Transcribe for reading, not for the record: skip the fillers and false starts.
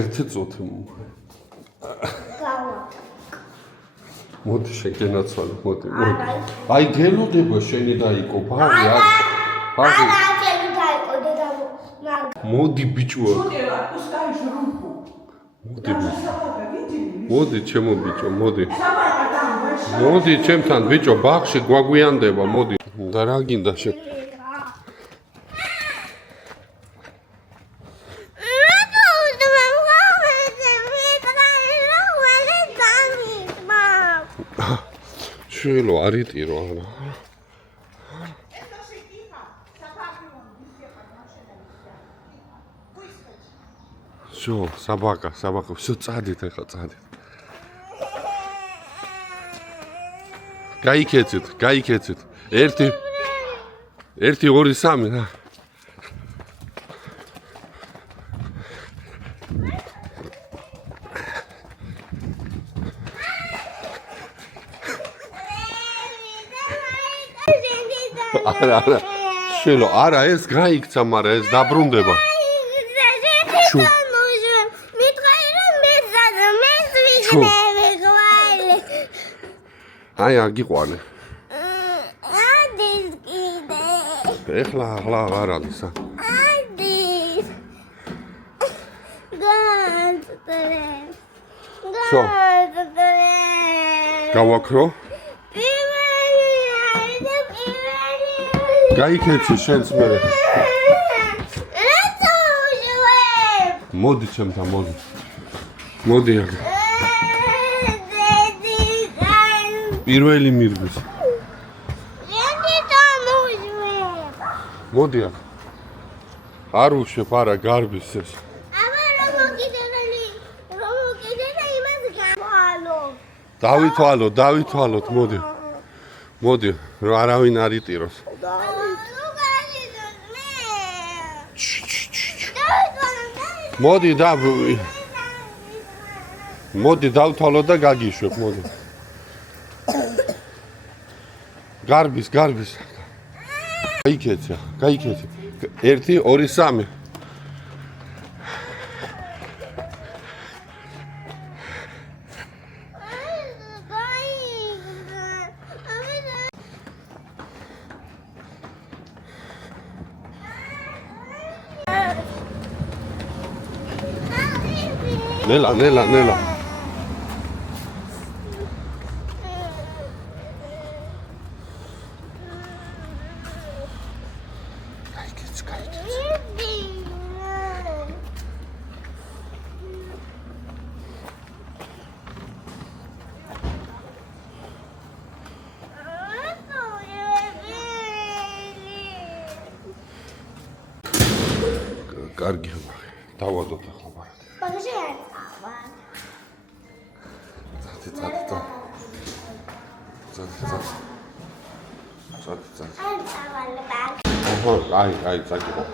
ერთი წუთი. მოდი შეგენაცვალე, მოდი. აი გელოდება შენი დაიკო, ბაღი არ. ბაღი. მოდი ბიჭო. მოდი ჩემო ბიჭო, მოდი. მოდი ჩემთან ბიჭო, ბაღში გვაგვიანდება, მოდი. და რა გინდა შენ? შვილო არიტირო არა. Всё, собака, всё წადით ახლა წადით. გაიქეცით. 1 2 3 რა. არა. შვილო, არა ეს გაიქცა, მაგრამ ეს დაბრუნდება. აი აგიყვანე. ეხლა აღარ არის. გავაქრო? გაიქეცი შენც მე. მოდი ჩემთან, მოდი. მოდი აქ. პირველი მირგვის. მოდი აქ. არ უშვებ, არა გარბის ეს. დავითვალოთ, მოდი. მოდი, რომ არავინ არ იტიროს. მოდი დავთვალოთ და გაგიშვებ, მოდი. გარბის. გაიქეცი. 1 2 3. ნელა. კარგი, დავადოთ ახლა ბარად. ბაღში არ წავა. წადი. არ წავალ ბაღ. აი, წაგიყო.